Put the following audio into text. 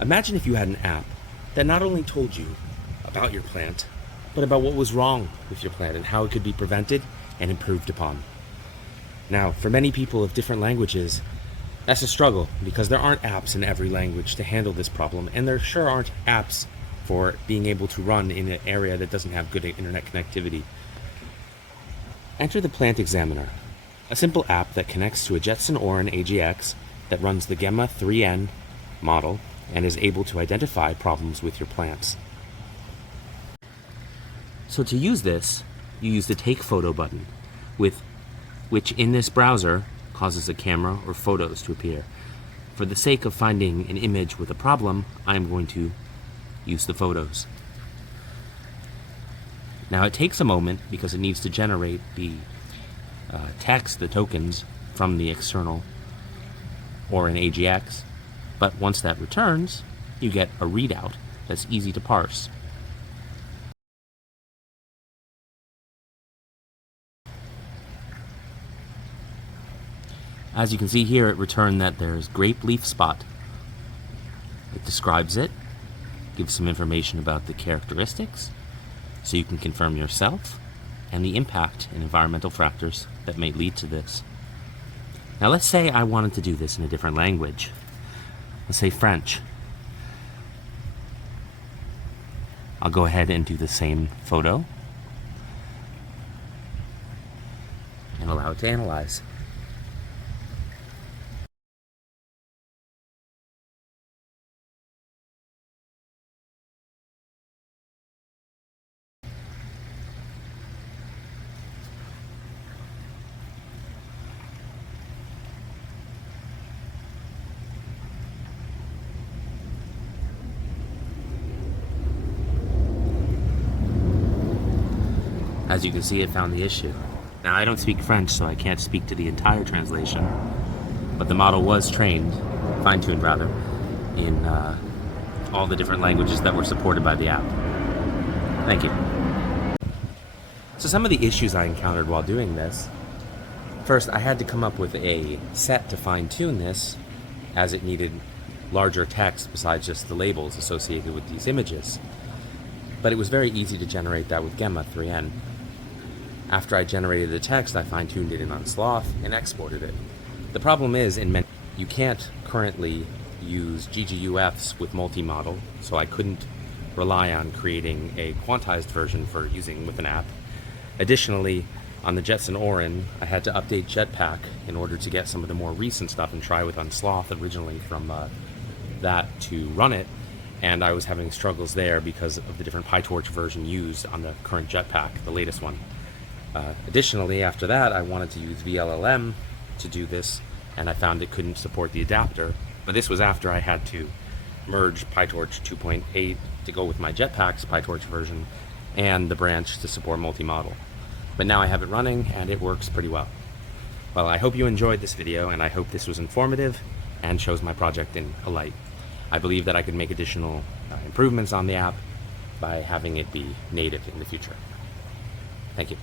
Imagine if you had an app that not only told you about your plant, but about what was wrong with your plant and how it could be prevented and improved upon. Now, for many people of different languages, that's a struggle because there aren't apps in every language to handle this problem, and there sure aren't apps for being able to run in an area that doesn't have good internet connectivity. Enter the Plant Examiner, a simple app that connects to a Jetson Orin AGX that runs the Gemma 3N model and is able to identify problems with your plants. So to use this, you use the Take Photo button, which in this browser causes a camera or photos to appear. For the sake of finding an image with a problem, I'm going to use the photos. Now it takes a moment because it needs to generate the text, the tokens, from the external Orin AGX, but once that returns, you get a readout that's easy to parse. As you can see here, it returned that there's grape leaf spot. It describes it, gives some information about the characteristics, so you can confirm yourself, and the impact and environmental factors that may lead to this. Now let's say I wanted to do this in a different language. Let's say French. I'll go ahead and do the same photo and allow it to analyze. As you can see, it found the issue. Now, I don't speak French, so I can't speak to the entire translation, but the model was trained, fine-tuned rather, in all the different languages that were supported by the app. Thank you. So some of the issues I encountered while doing this, first I had to come up with a set to fine-tune this, as it needed larger text besides just the labels associated with these images. But it was very easy to generate that with Gemma 3N. After I generated the text, I fine-tuned it in unsloth and exported it. The problem is, you can't currently use GGUFs with Multimodel, so I couldn't rely on creating a quantized version for using with an app. Additionally, on the Jetson Orin, I had to update Jetpack in order to get some of the more recent stuff and try with unsloth originally from that to run it, and I was having struggles there because of the different PyTorch version used on the current Jetpack, the latest one. Additionally, after that, I wanted to use VLLM to do this, and I found it couldn't support the adapter. But this was after I had to merge PyTorch 2.8 to go with my Jetpack's PyTorch version and the branch to support multimodel. But now I have it running, and it works pretty well. Well, I hope you enjoyed this video, and I hope this was informative and shows my project in a light. I believe that I could make additional improvements on the app by having it be native in the future. Thank you.